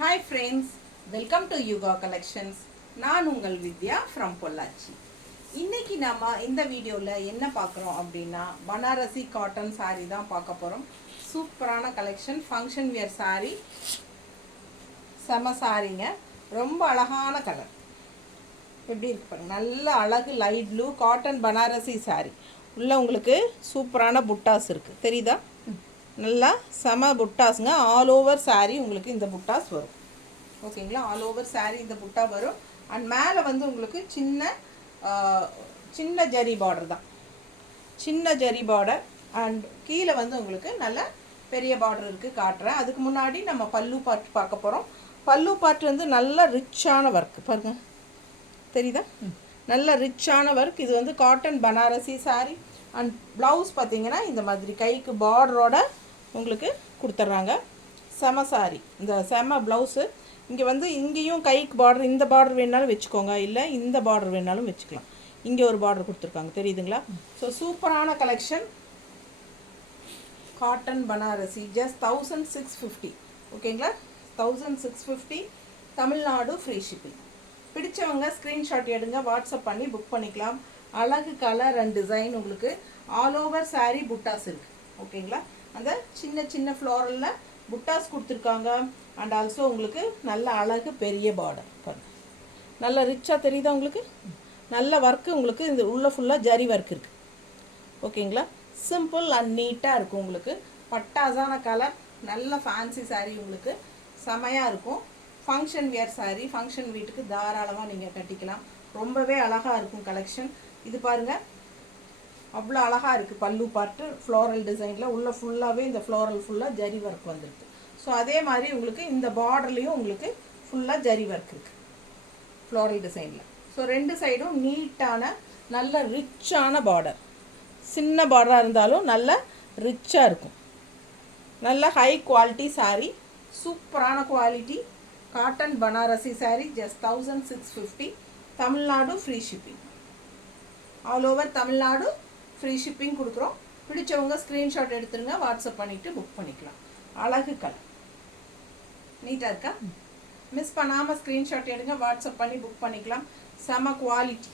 Hi friends, welcome to Yuga collections. நான் உங்கள் வித்யா from Pollachi. இன்றைக்கி நம்ம இந்த வீடியோவில் என்ன பார்க்குறோம் அப்படின்னா, பனாரசி காட்டன் சாரீ தான் பார்க்க போகிறோம். சூப்பரான கலெக்ஷன், ஃபங்க்ஷன் வியர் சாரீ, செம சாரீங்க. ரொம்ப அழகான கலர் எப்படி இருக்கு பாருங்க, நல்ல அழகு light blue cotton Banarasi sari. உள்ள உங்களுக்கு சூப்பரான புட்டாஸ் இருக்குது, தெரியுதா? நல்லா செம புட்டாஸுங்க. ஆல் ஓவர் சாரீ உங்களுக்கு இந்த புட்டாஸ் வரும். ஓகேங்களா, ஆல் ஓவர் சாரீ இந்த புட்டா வரும். அண்ட் மேலே வந்து உங்களுக்கு சின்ன ஜரி பார்டர் தான், சின்ன ஜரி பார்டர். அண்ட் கீழே வந்து உங்களுக்கு நல்ல பெரிய பார்டர் இருக்குது, காட்டுறேன். அதுக்கு முன்னாடி நம்ம பல்லு பார்ட் பார்க்க போகிறோம். பல்லு பார்ட் வந்து நல்ல ரிச்சான ஒர்க் பாருங்க, தெரியுதா? நல்ல ரிச்சான ஒர்க். இது வந்து cotton Banarasi sari. And blouse பார்த்தீங்கன்னா இந்த மாதிரி கைக்கு பார்டரோட உங்களுக்கு கொடுத்துட்றாங்க. செம சாரீ, இந்த செம ப்ளவுஸு. இங்கே வந்து இங்கேயும் கைக்கு பார்டர், இந்த பார்டர் வேணாலும் வச்சுக்கோங்க, இல்லை இந்த பார்டர் வேணாலும் வச்சுக்கலாம். இங்கே ஒரு பார்டர் கொடுத்துருக்காங்க, தெரியுதுங்களா? ஸோ சூப்பரான கலெக்ஷன். Cotton Banarasi just 1650. ஓகேங்களா, 1650. Tamil Nadu free shipping. பிடிச்சவங்க ஸ்க்ரீன்ஷாட் எடுங்க, வாட்ஸ்அப் பண்ணி புக் பண்ணிக்கலாம். அழகு கலர் அண்ட் டிசைன். உங்களுக்கு ஆல் ஓவர் சாரீ புட்டாஸ் இருக்குது. ஓகேங்களா, அந்த சின்ன சின்ன ஃப்ளோரலில் புட்டாஸ் கொடுத்துருக்காங்க. அண்ட் ஆல்சோ உங்களுக்கு நல்ல அழகு பெரிய பார்டர் பாருங்க, நல்ல ரிச்சாக தெரியுதா உங்களுக்கு? நல்ல ஒர்க்கு உங்களுக்கு. இந்த உள்ள ஃபுல்லாக ஜரி ஒர்க் இருக்குது. ஓகேங்களா, சிம்பிள் அண்ட் நீட்டாக இருக்கும். உங்களுக்கு பட்டாசான கலர், நல்ல ஃபேன்சி சாரீ, உங்களுக்கு செமையாக இருக்கும். ஃபங்க்ஷன் வியர் சாரீ, ஃபங்க்ஷன் வீட்டுக்கு தாராளமாக நீங்கள் கட்டிக்கலாம். ரொம்பவே அழகாக இருக்கும் கலெக்ஷன். இது பாருங்கள், அவ்வளோ அழகாக இருக்குது. பல்லு பார்ட்டு ஃப்ளோரல் டிசைனில் உள்ள ஃபுல்லாகவே இந்த ஃப்ளோரல் ஃபுல்லாக ஜரி ஒர்க் வந்துருக்கு. ஸோ அதே மாதிரி உங்களுக்கு இந்த பார்டர்லேயும் உங்களுக்கு ஃபுல்லாக ஜரி ஒர்க் இருக்குது ஃப்ளோரல் டிசைனில். ஸோ ரெண்டு சைடும் நீட்டான நல்ல ரிச்சான பார்டர். சின்ன பார்டராக இருந்தாலும் நல்ல ரிச்சாக இருக்கும். நல்ல ஹை குவாலிட்டி சாரீ, சூப்பரான quality. Cotton Banarasi sari just 1650. Tamil Nadu free shipping. All over Tamil Nadu free shipping கொடுக்குறோம். பிடிச்சவங்க ஸ்க்ரீன்ஷாட் எடுத்துருங்க, வாட்ஸ்அப் பண்ணிவிட்டு புக் பண்ணிக்கலாம். அழகு கலர், நீட்டாக இருக்கா? மிஸ் பண்ணாமல் ஸ்க்ரீன்ஷாட் எடுங்க, வாட்ஸ்அப் பண்ணி புக் பண்ணிக்கலாம். செம குவாலிட்டி,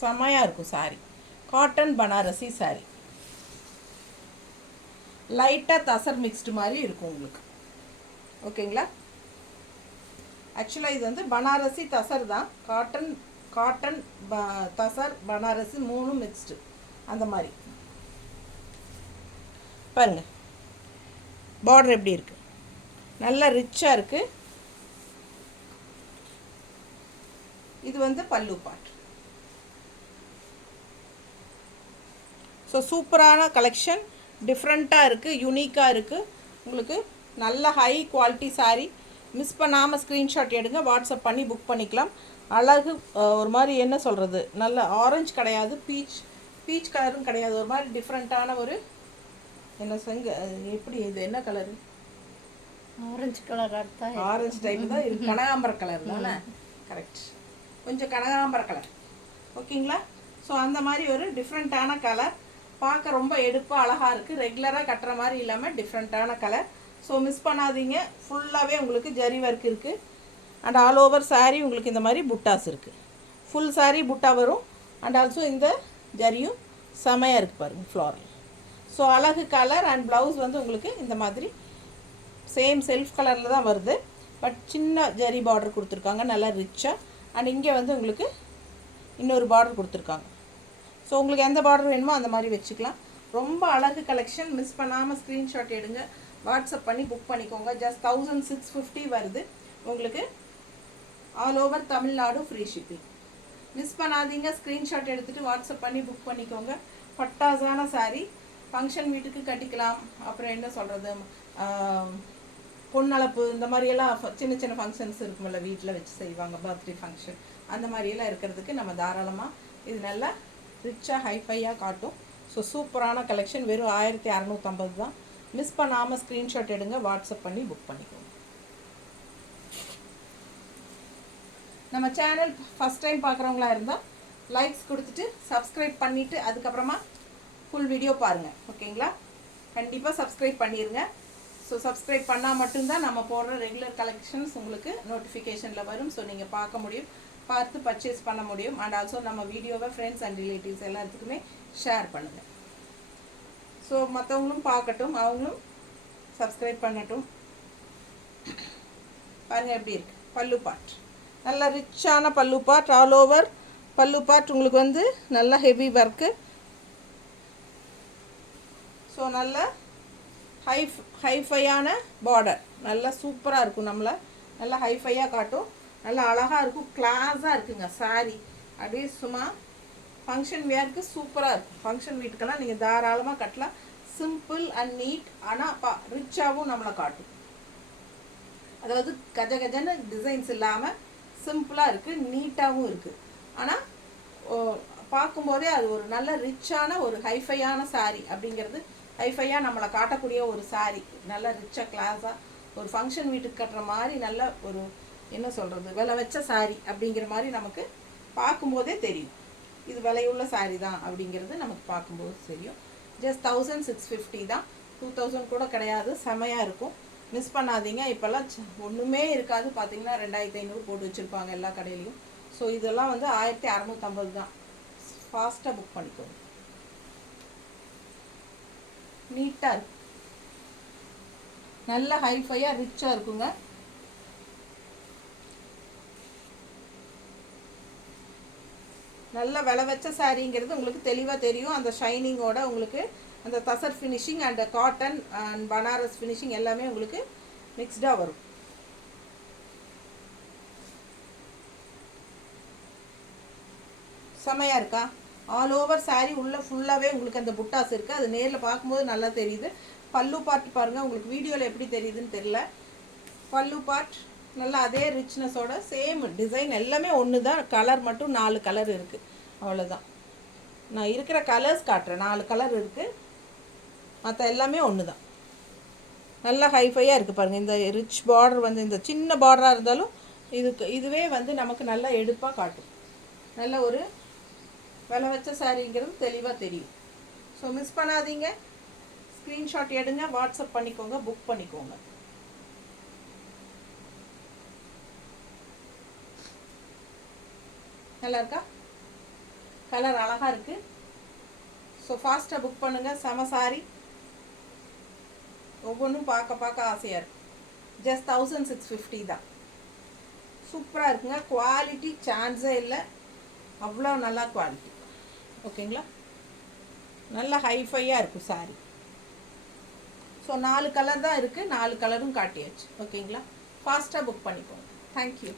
செமையாக இருக்கும் சாரீ. காட்டன் பனாரசி சாரீ லைட்டாக தசர் மிக்ஸ்டு மாதிரி இருக்கும் உங்களுக்கு. ஓகேங்களா, ஆக்சுவலாக இது வந்து பனாரசி தசர் தான். காட்டன் தசர் பனாரசி மூணும் மிக்ஸ்டு அந்த மாதிரி. பாருங்க பார்டர் எப்படி இருக்குது, நல்ல ரிச்சாக இருக்குது. இது வந்து பல்லு பார்ட். ஸோ சூப்பரான கலெக்ஷன், டிஃப்ரெண்ட்டாக இருக்குது, யூனிக்காக இருக்குது. உங்களுக்கு நல்ல ஹை குவாலிட்டி சாரீ. மிஸ் பண்ணாமல் ஸ்க்ரீன்ஷாட் எடுங்க, வாட்ஸ்அப் பண்ணி புக் பண்ணிக்கலாம். அழகு ஒரு மாதிரி என்ன சொல்கிறது, நல்ல ஆரஞ்சு கிடையாது, பீச் கலரும் கிடையாது, ஒரு மாதிரி டிஃப்ரெண்ட்டான ஒரு என்ன செங்க எப்படி இது என்ன colour? Orange colour. Orange type தான் இருக்கு, கனகாம்பர கலர் தானே? கரெக்ட், கொஞ்சம் கனகாம்பர கலர். ஓகேங்களா, ஸோ அந்த மாதிரி ஒரு டிஃப்ரெண்ட்டான கலர். பார்க்க ரொம்ப எடுப்பாக அழகாக இருக்குது. ரெகுலராக கட்டுற மாதிரி இல்லாமல் டிஃப்ரெண்ட்டான கலர். ஸோ மிஸ் பண்ணாதீங்க. ஃபுல்லாகவே உங்களுக்கு ஜரி ஒர்க் இருக்குது. அண்ட் ஆல் ஓவர் சாரீ உங்களுக்கு இந்த மாதிரி புட்டாஸ் இருக்குது. ஃபுல் சாரீ புட்டா வரும். அண்ட் ஆல்சோ இந்த ஜரியும் செமையாக இருக்குது பாருங்கள், ஃப்ளோரல். ஸோ அழகு கலர். அண்ட் ப்ளவுஸ் வந்து உங்களுக்கு இந்த மாதிரி சேம் செல்ஃப் கலரில் தான் வருது, பட் சின்ன ஜரி பார்டர் கொடுத்துருக்காங்க, நல்லா ரிச்சாக. அண்ட் இங்கே வந்து உங்களுக்கு இன்னொரு பார்டர் கொடுத்துருக்காங்க. ஸோ உங்களுக்கு எந்த பார்டர் வேணுமோ அந்த மாதிரி வச்சுக்கலாம். ரொம்ப அழகு கலெக்ஷன். மிஸ் பண்ணாமல் ஸ்க்ரீன்ஷாட் எடுங்க, வாட்ஸ்அப் பண்ணி புக் பண்ணிக்கோங்க. ஜஸ்ட் 1650 வருது உங்களுக்கு. All over Tamil Nadu free shipping. Miss பண்ணாதீங்க, ஸ்க்ரீன்ஷாட் எடுத்துகிட்டு வாட்ஸ்அப் பண்ணி புக் பண்ணிக்கோங்க. பட்டாசான சாரீ, ஃபங்க்ஷன் வீட்டுக்கு கட்டிக்கலாம். அப்புறம் என்ன சொல்கிறது, பொன்னளப்பு இந்த மாதிரியெல்லாம் சின்ன சின்ன ஃபங்க்ஷன்ஸ் இருக்குமில்ல, வீட்டில் வச்சு செய்வாங்க, பர்த்டே ஃபங்க்ஷன், அந்த மாதிரியெல்லாம் இருக்கிறதுக்கு நம்ம தாராளமாக இது நல்லா ரிச்சாக ஹைஃபையாக காட்டும். ஸோ சூப்பரான கலெக்ஷன். வெறும் 1650 தான். மிஸ் பண்ணாமல் ஸ்க்ரீன்ஷாட் எடுங்க, வாட்ஸ்அப் பண்ணி புக் பண்ணிக்கோங்க. நம்ம சேனல் ஃபஸ்ட் டைம் பார்க்குறவங்களா இருந்தால் லைக்ஸ் கொடுத்துட்டு சப்ஸ்கிரைப் பண்ணிவிட்டு அதுக்கப்புறமா ஃபுல் வீடியோ பாருங்கள். ஓகேங்களா, கண்டிப்பாக சப்ஸ்கிரைப் பண்ணிடுங்க. ஸோ சப்ஸ்கிரைப் பண்ணால் மட்டும்தான் நம்ம போடுற ரெகுலர் கலெக்ஷன்ஸ் உங்களுக்கு நோட்டிஃபிகேஷனில் வரும். ஸோ நீங்கள் பார்க்க முடியும், பார்த்து பர்ச்சேஸ் பண்ண முடியும். அண்ட் ஆல்சோ நம்ம வீடியோவை ஃப்ரெண்ட்ஸ் அண்ட் ரிலேட்டிவ்ஸ் எல்லாத்துக்குமே ஷேர் பண்ணுங்கள். ஸோ மற்றவங்களும் பார்க்கட்டும், அவங்களும் சப்ஸ்கிரைப் பண்ணட்டும். பாருங்கள் எப்படி இருக்குது பல்லு பார்ட். நல்ல ரிச்சான பல்லு பார்ட், ஆல் ஓவர் பல்லு பார்ட் உங்களுக்கு வந்து நல்ல ஹெவி ஒர்க்கு. ஸோ நல்ல ஹைஃபையான பார்டர், நல்லா சூப்பராக இருக்கும். நம்மளை நல்லா ஹைஃபையாக காட்டும், நல்லா அழகாக இருக்கும், கிளாஸாக இருக்குங்க சாரீ. அப்படியே சும்மா ஃபங்க்ஷன் வேருக்கு சூப்பராக இருக்கும். ஃபங்க்ஷன் வீட்டுக்கெல்லாம் நீங்கள் தாராளமாக கட்டலாம். சிம்பிள் அண்ட் நீட், ஆனால் ரிச்சாகவும் நம்மளை காட்டும். அதாவது கஜ கஜன்னு டிசைன்ஸ் இல்லாமல் சிம்பிளாக இருக்குது, நீட்டாகவும் இருக்குது. ஆனால் பார்க்கும்போதே அது ஒரு நல்ல ரிச்சான ஒரு ஹைஃபையான சாரீ அப்படிங்கிறது, ஹைஃபையாக நம்மளை காட்டக்கூடிய ஒரு சாரீ. நல்ல ரிச்சாக கிளாஸாக ஒரு ஃபங்க்ஷன் வீட்டுக்கு கட்டுற மாதிரி நல்ல ஒரு என்ன சொல்கிறது விலை வச்ச சாரீ அப்படிங்கிற மாதிரி நமக்கு பார்க்கும்போதே தெரியும். இது விலையுள்ள சாரீ தான் அப்படிங்கிறது நமக்கு பார்க்கும்போது தெரியும். ஜஸ்ட் 1650 தான், 2000 கூட கிடையாது. செமையாக இருக்கும், மிஸ் பண்ணாதீங்க. இப்போல்லாம் ஒன்றுமே இருக்காது, பார்த்தீங்கன்னா 2500 போட்டு வச்சுருப்பாங்க எல்லா கடையிலையும். ஸோ இதெல்லாம் வந்து 1650 தான். ஃபாஸ்ட்டாக புக் பண்ணிக்கோங்க. நீட்டாக இருக்கும், நல்ல ஹைஃபையாக ரிச்சாக இருக்குங்க. நல்ல விலை வச்ச சாரீங்கிறது உங்களுக்கு தெளிவாக தெரியும். அந்த ஷைனிங்கோட உங்களுக்கு அந்த tussar finishing and cotton and Banaras finishing எல்லாமே உங்களுக்கு மிக்ஸ்டாக வரும். செமையாக இருக்கா? ஆல் ஓவர் சாரீ உள்ள ஃபுல்லாகவே உங்களுக்கு அந்த புட்டாஸ் இருக்குது. அது நேரில் பார்க்கும்போது நல்லா தெரியுது. பல்லு பார்ட் பாருங்கள், உங்களுக்கு வீடியோவில் எப்படி தெரியுதுன்னு தெரியல. பல்லு பார்ட் நல்லா அதே ரிச்னஸோட சேம் டிசைன் எல்லாமே ஒன்று தான். கலர் மட்டும் 4 கலர் இருக்குது, அவ்வளோதான். நான் இருக்கிற கலர்ஸ் காட்டுறேன், 4 கலர் இருக்குது, மற்ற எல்லாமே ஒன்று தான். நல்லா ஹைஃபையாக இருக்குது பாருங்கள். இந்த ரிச் பார்டர் வந்து இந்த சின்ன பார்டராக இருந்தாலும் இதுவே வந்து நமக்கு நல்லா எடுப்பாக காட்டும். நல்ல ஒரு விலை வச்ச சாரீங்கிறது தெளிவாக தெரியும். ஸோ மிஸ் பண்ணாதீங்க, ஸ்க்ரீன்ஷாட் எடுங்க, வாட்ஸ்அப் பண்ணிக்கோங்க, புக் பண்ணிக்கோங்க. நல்லா இருக்கா? கலர் அழகாக இருக்குது. ஸோ ஃபாஸ்ட்டாக புக் பண்ணுங்கள். செம சாரி, ஒவ்வொன்றும் பார்க்க ஆசையாக இருக்குது. ஜஸ்ட் 1650 தான். சூப்பராக இருக்குங்க. குவாலிட்டி சான்ஸே இல்லை, அவ்வளோ நல்லா குவாலிட்டி. ஓகேங்களா? நல்லா ஹைஃபையாக இருக்கும் சாரி. ஸோ 4 கலர் தான் இருக்குது, 4 கலரும் காட்டியாச்சு. ஓகேங்களா? ஃபாஸ்ட்டாக புக் பண்ணிக்கோங்க. தேங்க்யூ.